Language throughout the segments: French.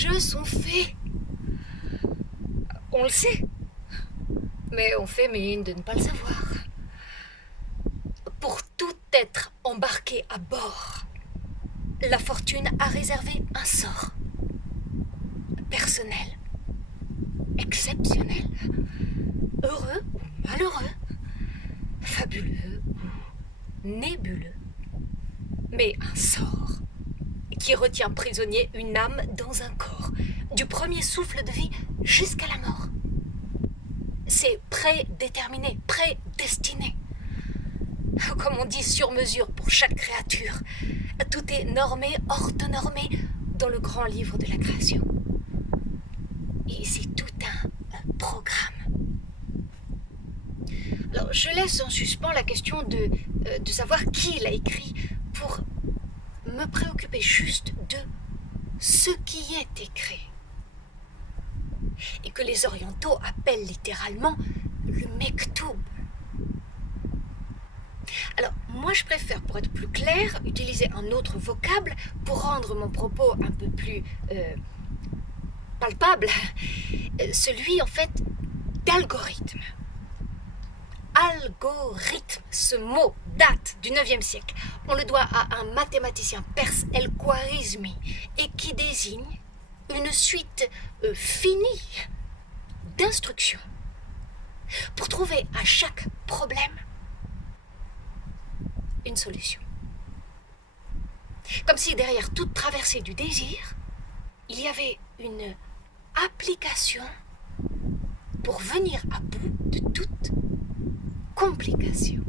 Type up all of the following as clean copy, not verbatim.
jeux sont faits. On le sait, mais on fait mine de ne pas le savoir. Pour tout être embarqué à bord, la fortune a réservé un sort. Personnel, exceptionnel, heureux ou malheureux, fabuleux ou nébuleux, mais un sort qui retient prisonnier une âme dans un corps, du premier souffle de vie jusqu'à la mort. C'est prédéterminé, prédestiné. Comme on dit, sur mesure pour chaque créature. Tout est normé, orthonormé dans le grand livre de la création. Et c'est tout un programme. Alors, je laisse en suspens la question de savoir qui l'a écrit pour me préoccuper juste de ce qui est écrit. Et que les orientaux appellent littéralement le mektoub. Alors, moi je préfère, pour être plus clair, utiliser un autre vocable pour rendre mon propos un peu plus palpable, celui en fait d'algorithme. Algorithme, ce mot date du 9e siècle. On le doit à un mathématicien perse, El-Khwarizmi, et qui désigne une suite finie d'instructions pour trouver à chaque problème une solution. Comme si derrière toute traversée du désir, il y avait une application pour venir à bout de toute complication.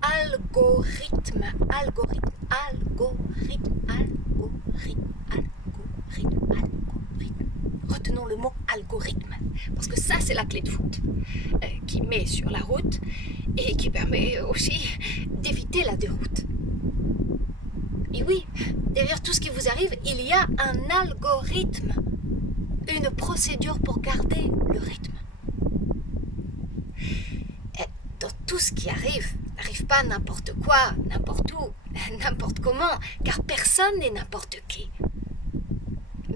Algorithme, algorithme, algorithme, algorithme, algorithme, algorithme. Retenons le mot algorithme, parce que ça c'est la clé de voûte qui met sur la route et qui permet aussi d'éviter la déroute. Et oui, derrière tout ce qui vous arrive, il y a un algorithme, une procédure pour garder le rythme. Et dans tout ce qui arrive, n'arrive pas n'importe quoi, n'importe où, n'importe comment, car personne n'est n'importe qui.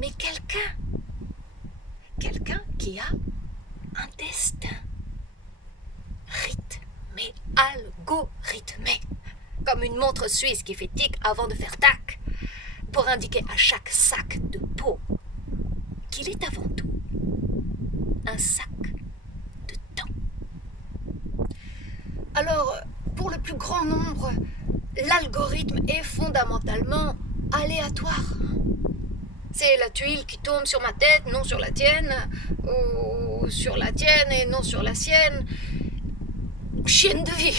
Mais quelqu'un qui a un destin rythmé, algorithmé, comme une montre suisse qui fait tic avant de faire tac, pour indiquer à chaque sac de peau qu'il est avant tout un sac de temps. Alors, pour le plus grand nombre, l'algorithme est fondamentalement aléatoire. C'est la tuile qui tombe sur ma tête, non sur la tienne, ou sur la tienne et non sur la sienne. Chienne de vie.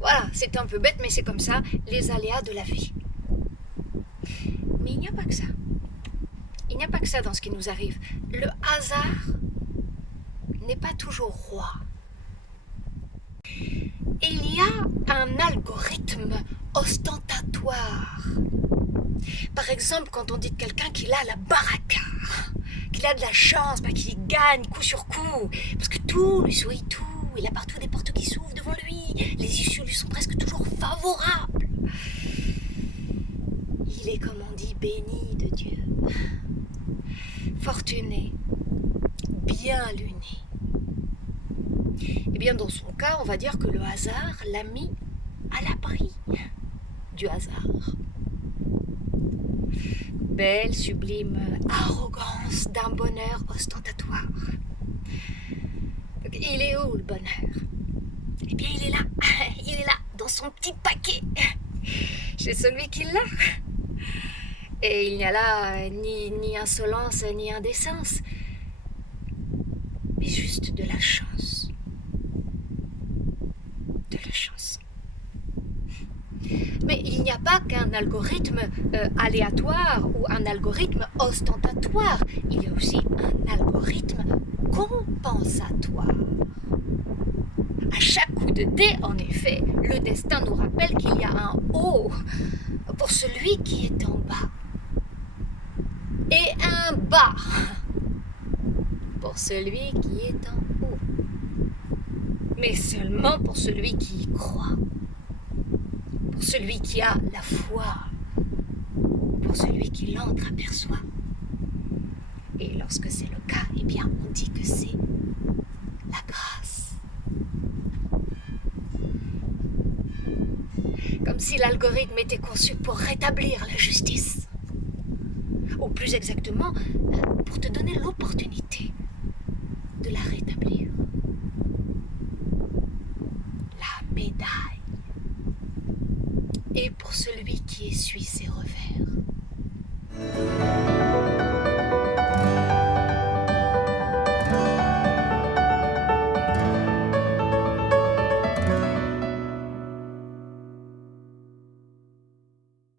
Voilà, c'est un peu bête, mais c'est comme ça, les aléas de la vie. Mais il n'y a pas que ça. Il n'y a pas que ça dans ce qui nous arrive. Le hasard n'est pas toujours roi. Et il y a un algorithme ostentatoire. Par exemple, quand on dit de quelqu'un qu'il a la baraka, qu'il a de la chance, qu'il gagne coup sur coup, parce que tout lui sourit, tout, il a partout des portes qui s'ouvrent devant lui, les issues lui sont presque toujours favorables. Il est, comme on dit, béni de Dieu, fortuné, bien luné. Eh bien, dans son cas, on va dire que le hasard l'a mis à l'abri du hasard. Belle, sublime arrogance d'un bonheur ostentatoire. Donc, il est où le bonheur? Eh bien, il est là, dans son petit paquet, chez celui qui l'a. Et il n'y a là ni insolence, ni indécence, mais juste de la chance. De la chance. Mais il n'y a pas qu'un algorithme aléatoire ou un algorithme ostentatoire. Il y a aussi un algorithme compensatoire. À chaque coup de dé, en effet, le destin nous rappelle qu'il y a un haut pour celui qui est en bas. Et un bas pour celui qui est en haut. Mais seulement pour celui qui y croit. Pour celui qui a la foi, pour celui qui l'entreaperçoit. Et lorsque c'est le cas, eh bien, on dit que c'est la grâce. Comme si l'algorithme était conçu pour rétablir la justice. Ou plus exactement, pour te donner l'opportunité de la rétablir. La médaille. Et pour celui qui essuie ses revers.